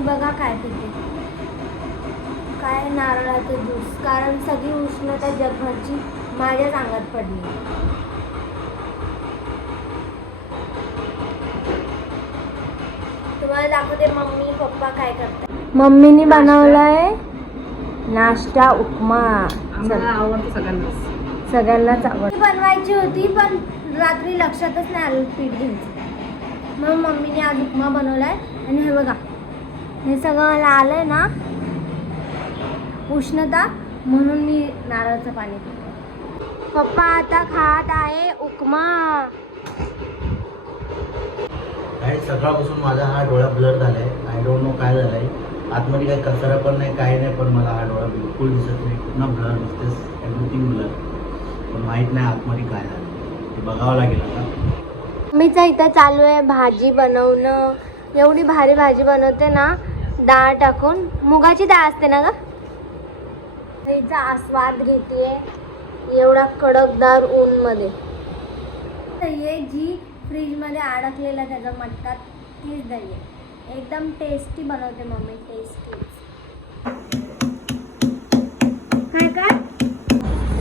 मी बघा काय पिते, काय नारळाचं ज्यूस, कारण सगळी उष्णता जगभरची माझ्याच अंगात पडली. तुम्हाला दाखवते मम्मी पप्पा काय करतात. मम्मीने बनवलाय नाश्ता उपमा. आवडतं सगळ्यांनाच आवडतं. बनवायची होती पण रात्री लक्षातच नाही आलं पीठ घ्यायचं, मग मम्मीने आज उपमा बनवलाय. आणि हे बघा, हे सगळं मला आलंय ना उष्णता, म्हणून मी नारळाचं पाणी पिते. पप्पा आता खात आहे उपमा. सकाळपासून माझा हा डोळा ब्लर झालाय. आय डोंट नो काय झालंय. आतमध्ये काही कचरा पण नाही, काही नाही, पण मला हा डोळा बिलकुल दिसत नाही. पुन्हा ब्लर दिसतेस, एव्हरीथिंग ब्लर. पण माहीत नाही आतमध्ये काय झालं, ते बघावं लागेल आता. मम्मीचं इथं चालू आहे भाजी बनवणं. एवढी भारी भाजी बनवते ना, डाळ टाकून. मुगाची डाळ असते ना ग. तिचा आस्वाद घेते एवढा कडकदार ऊनमध्ये. हे जी फ्रीजमध्ये अडकलेला त्याचा मटका, तीच दही आहे. एकदम टेस्टी बनवते मम्मी, टेस्टी. काय काय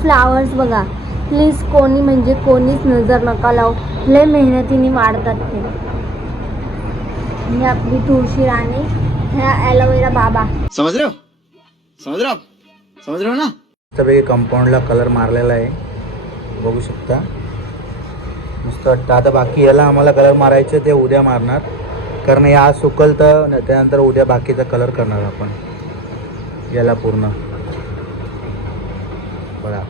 फ्लावर्स बघा, प्लीज कोणी म्हणजे कोणीच नजर नका लावू, लय मेहनतीने वाढतात ते. ही आपली तुळशी राणी, ह्या ॲलोवेरा बाबा. समझ रहे हो ना. सगळे कंपाऊंडला कलर मारलेला आहे, बघू शकता. मस्त वाटतं. आता बाकी याला आम्हाला कलर मारायचे, ते उद्या मारणार, कारण हे आज सुकल तर त्यानंतर उद्या बाकीचा कलर करणार आपण याला पूर्ण. बघा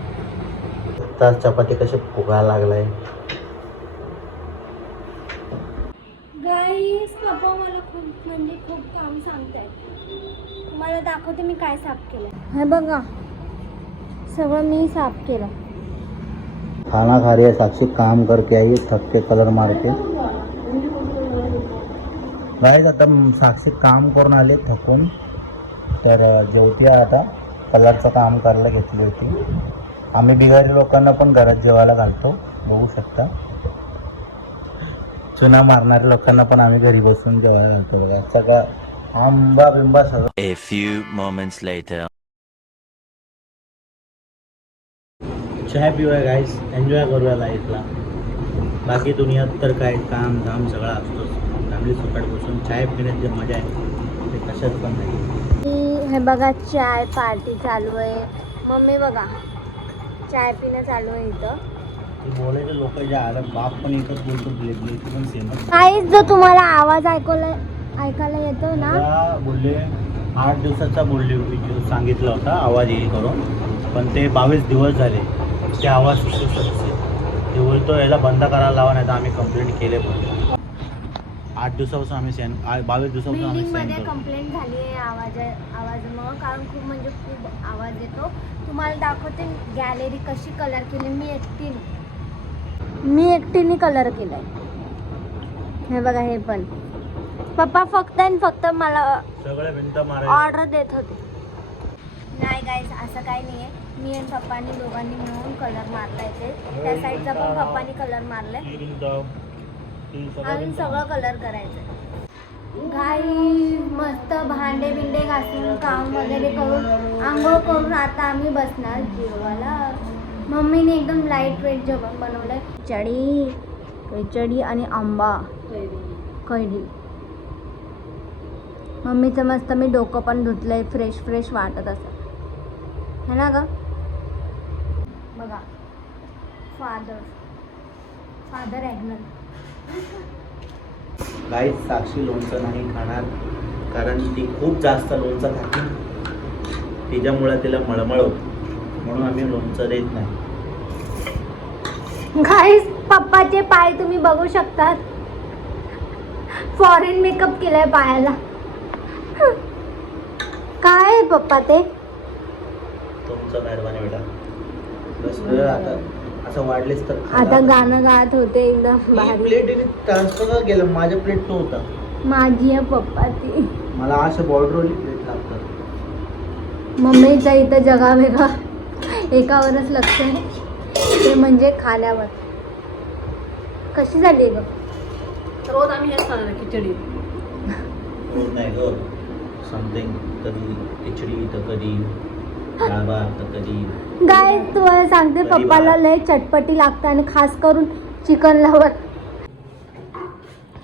तर चपाती कशी फुगायला लागलाय. गाईस पप्पा मला खूप काम सांगतायत. तुम्हाला दाखवते मी काय साफ केलं. हे बघा, सगळं मी साफ केलं. खाना खा रही है साक्षी, काम करके आई, थक के कलर मार के. गाईज आता साक्षी काम करून आले थकून, तर जेवती आता. कलरचं काम करायला घेतली होती. आम्ही बिहारी लोकांना पण घरात जेवायला घालतो, बघू शकता. चुना मारणाऱ्या लोकांना पण आम्ही घरी बसून जेवायला घालतो. बघा सगळं आंबा बिंबा सगळं. A few moments later. चाय पिऊया गाईस, एन्जॉय करूया लाईफला. बाकी दुनियात तर काय काम धाम सगळा असतोच. फॅमिली सकाळ बसून चाय पिण्यात जे मजा आहे ते कशात पण नाही. हे बघा चाय पार्टी चालू आहे. मम्मी बघा चाय पिणं चालू आहे इथं. बोलायचे लोक जे आलं बाप पण एकच बोलतो, ब्लेक पण सेमच. काहीच जो तुम्हाला आवाज ऐकायला येतो ना, बोलले 8 दिवसाचा बोलली होती, जो सांगितलं होता आवाज येईल करून, पण ते 22 दिवस झाले ते आवाज सुचतच. ते बोलतो याला बंद करायला लावा, नाही तर आम्ही कंप्लेंट केले. पण 8 दिवसापासून आम्ही 22 दिवसापासून आम्ही मध्ये कंप्लेंट झाली आहे आवाजामुळं, कारण खूप म्हणजे खूप आवाज येतो. तुम्हाला दाखवते गॅलरी कशी कलर केली. मी एकटीने कलर केलाय. हे बघा, हे पण पप्पा फक्त मला सगळ्या भिंत ऑर्डर देत होते. नाही गाईज, असं काही नाही आहे. मी आणि पप्पानी दोघांनी मिळून कलर मारलाय. ते त्या साईडचा पण पप्पानी कलर मारलाय. अजून सगळं कलर करायचं. गाई मस्त भांडे बिंडे घासून काम वगैरे करून आंघोळ करून आता आम्ही बसणार जेवायला. मम्मीने एकदम लाईट वेट जेवण बनवलंय. खिचडी आणि आंबा कैरी. मम्मीचं मस्त मी डोकं पण धुतलंय, फ्रेश वाटत असं है ना ग. बघा फादर ॲग्नल. गाईच साक्षी लोणचं नाही खाणार, कारण ती खूप जास्त लोणचं खाते. तिच्यामुळे तिला मळमळ होत, म्हणून आम्ही लोणचं देत नाही. गाईस पप्पाचे पाय तुम्ही बघू शकतात. फॉरेन मेकअप केलाय पायाला. काय आहे पप्पा ते? तुमचं मेहरबानी बेटा. बस आता असं वाढलेच तर आता गाणं गात होते एकदम भारी. प्लेट ट्रान्सफर केलं, माझ्या प्लेट तो होता. माझी आहे पप्पा ती. मला असं बॉर्डरवाली प्लेट लागतात. मम्मीचा इथं जगा वेगळा एकावरच लक्ष आहे, ते म्हणजे खाण्यावर. कशी झाली ग? रोज आम्ही हेच खाणार खिचडी. रोज नाही ग, समथिंग, कधी खिचडी तर कधी डाळ भात तर कधी. गाय तुम्हाला सांगते कढी पप्पाला भात. लय चटपटी लागतं आणि खास करून चिकन लवर.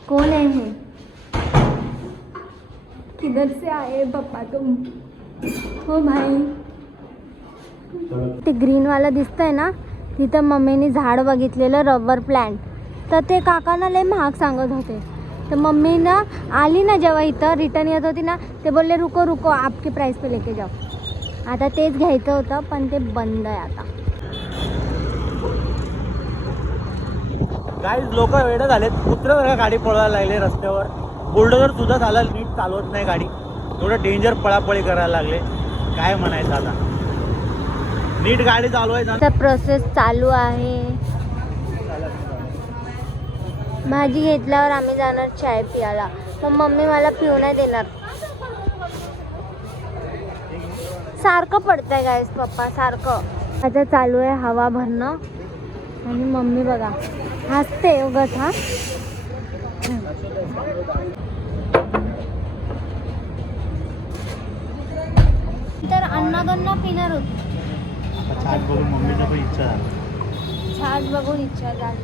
कौन है हे? किधर से आए पप्पा तुम? हो भाई. ते ग्रीन वाला दिसतंय ना, तिथं मम्मीने झाड बघितलेलं रबर प्लांट, तर ते काकांना लय महाग सांगत होते. तर मम्मी ना आली ना जेव्हा इथं रिटर्न येत होती ना, ते बोलले रुको रुको आपके प्राइस पे लेके जाओ. आता तेच घ्यायचं होतं पण ते बंद आहे आता. काही लोक वेडे झालेत, कुत्र्यासारखं गाडी पळवायला लागले रस्त्यावर. बुलडोझर सुद्धा चालत नीट चालवत नाही गाडी, थोडं डेंजर पळापळी करायला लागले. काय म्हणायचं आता, नीट गाडी चालवायचं. तर प्रोसेस चालू आहे. भाजी घेतल्यावर आम्ही जाणार चाय पियाला, पण मम्मी मला पिऊ नाही देणार. सारखं पडतंय गाईस पप्पा सारखं. आता चालू आहे हवा भरणं आणि मम्मी बघा हसते उगाच. हा तर अन्नादन्ना पिणार होतो. छान बघून मम्मीचं पण इच्छा झाली. छान बघून इच्छा झाली.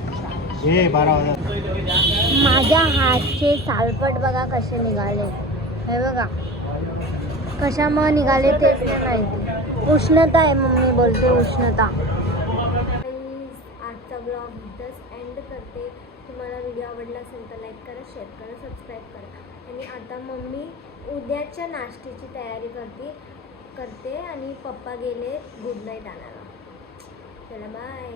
ए 12 वाजता. माझ्या हातचे सालपट बघा कसे निघाले, हे बघा कशामुळे निघाले तेच नाही माहिती. उष्णता आहे मम्मी बोलते, उष्णता. आजचा ब्लॉग इथंच एंड करते. तुम्हाला व्हिडिओ आवडला असेल तर लाईक करा, शेअर करा, सबस्क्राईब करा. आणि आता मम्मी उद्याच्या नाश्त्याची तयारी करते आणि पप्पा गेले गुड नाईट आणायला. चला बाय.